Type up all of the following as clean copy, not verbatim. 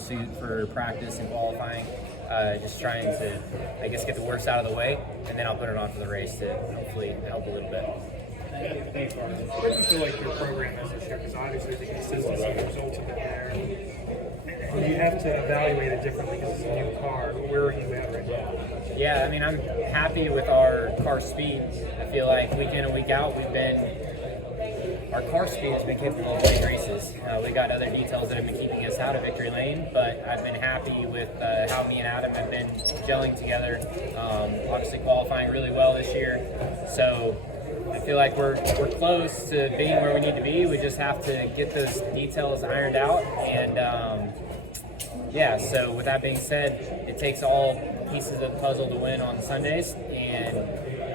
suit for practice and qualifying. Just trying to, I guess, get the worst out of the way, and then I'll put it on for the race to hopefully help a little bit. Where do you feel like your program is this year? Because obviously the consistency results have been there. And you have to evaluate it differently because it's a new car. Where are you at right now? Yeah, I mean, I'm happy with our car speed. I feel like week in and week out, our car speed has been capable of winning races. We got other details that have been keeping us out of victory lane, but I've been happy with how me and Adam have been gelling together. Obviously qualifying really well this year. So I feel like we're close to being where we need to be. We just have to get those details ironed out. And yeah, so with that being said, it takes all pieces of the puzzle to win on Sundays. And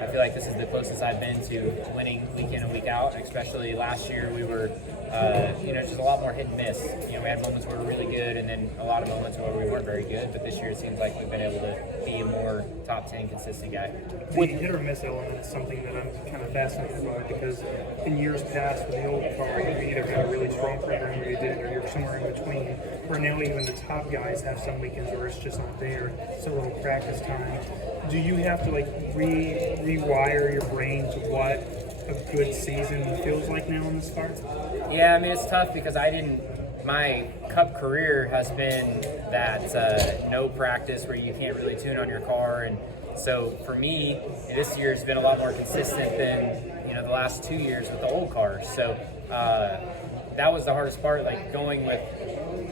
I feel like this is the closest I've been to winning week in and week out. Especially last year, we were, just a lot more hit and miss. We had moments where we were really good, and then a lot of moments where we weren't very good. But this year, it seems like we've been able to be a more top 10 consistent guy. The hit or miss element is something that I'm kind of fascinated by, because in years past with the old car, you either had a really strong program or you didn't, or you're somewhere in between. Where now even the top guys have some weekends where it's just not there. So little practice time. Do you have to rewire your brain to what a good season feels like now in this car? Yeah, I mean, it's tough because my Cup career has been that no practice where you can't really tune on your car. And so for me, this year's been a lot more consistent than, the last 2 years with the old cars. So that was the hardest part, like going with,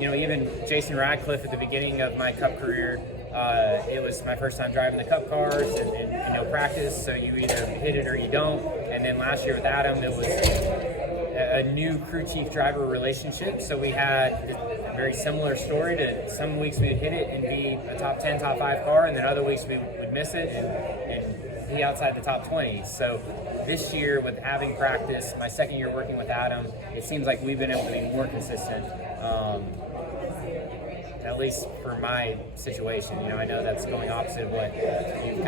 even Jason Radcliffe at the beginning of my Cup career. It was my first time driving the Cup cars and no practice, so you either hit it or you don't. And then last year with Adam, it was a new crew chief driver relationship, so we had a very similar story. To some weeks we'd hit it and be a top 10, top 5 car, and then other weeks we would miss it and be outside the top 20. So this year with having practice, my second year working with Adam, it seems like we've been able to be more consistent. At least for my situation, I know that's going opposite of what you've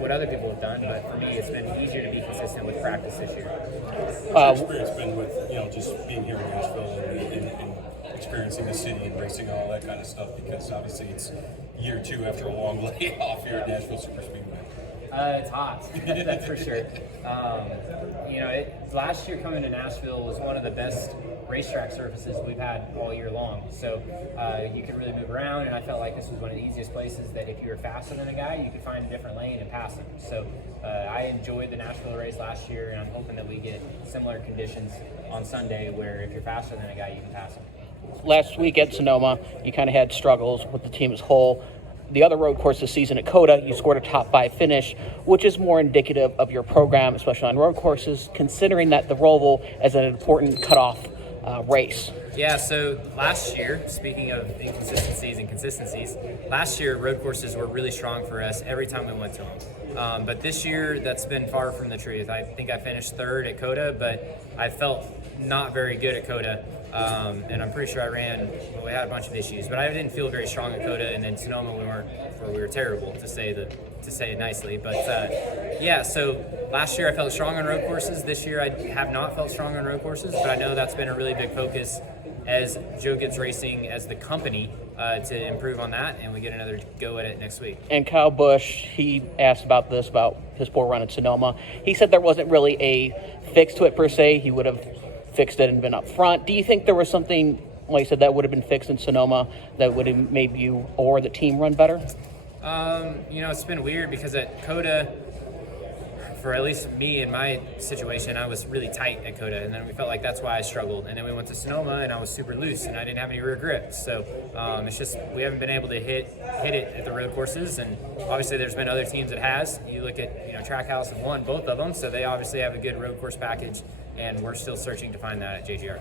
what other people have done, but for me, it's been easier to be consistent with practice this year. What's your experience been with, just being here in Nashville and experiencing the city and racing and all that kind of stuff? Because obviously it's year 2 after a long layoff here at Nashville Super Speedway. It's hot, that's for sure. Last year coming to Nashville was one of the best racetrack surfaces we've had all year long. So you could really move around, and I felt like this was one of the easiest places that if you were faster than a guy, you could find a different lane and pass him. So I enjoyed the Nashville race last year, and I'm hoping that we get similar conditions on Sunday where if you're faster than a guy, you can pass him. Last week at Sonoma, you kind of had struggles with the team as a whole. The other road course this season at COTA, you scored a top 5 finish, which is more indicative of your program, especially on road courses, considering that the Roval is an important cutoff race. Yeah, so last year, speaking of inconsistencies and consistencies, last year road courses were really strong for us every time we went to them. But this year, that's been far from the truth. I think I finished 3rd at COTA, but I felt not very good at COTA. And I'm pretty sure we had a bunch of issues, but I didn't feel very strong at COTA, and then Sonoma we were terrible, to say it nicely. But so last year I felt strong on road courses. This year I have not felt strong on road courses, but I know that's been a really big focus as Joe Gibbs Racing as the company to improve on that, and we get another go at it next week. And Kyle Busch, he asked about his poor run at Sonoma. He said there wasn't really a fix to it per se. He would have fixed it and been up front. Do you think there was something, like you said, that would have been fixed in Sonoma that would have made you or the team run better? It's been weird because at COTA, for at least me in my situation, I was really tight at COTA, and then we felt like that's why I struggled. And then we went to Sonoma, and I was super loose, and I didn't have any rear grips. So it's just we haven't been able to hit it at the road courses, and obviously there's been other teams that has. You look at Trackhouse have won both of them, so they obviously have a good road course package, and we're still searching to find that at JGR.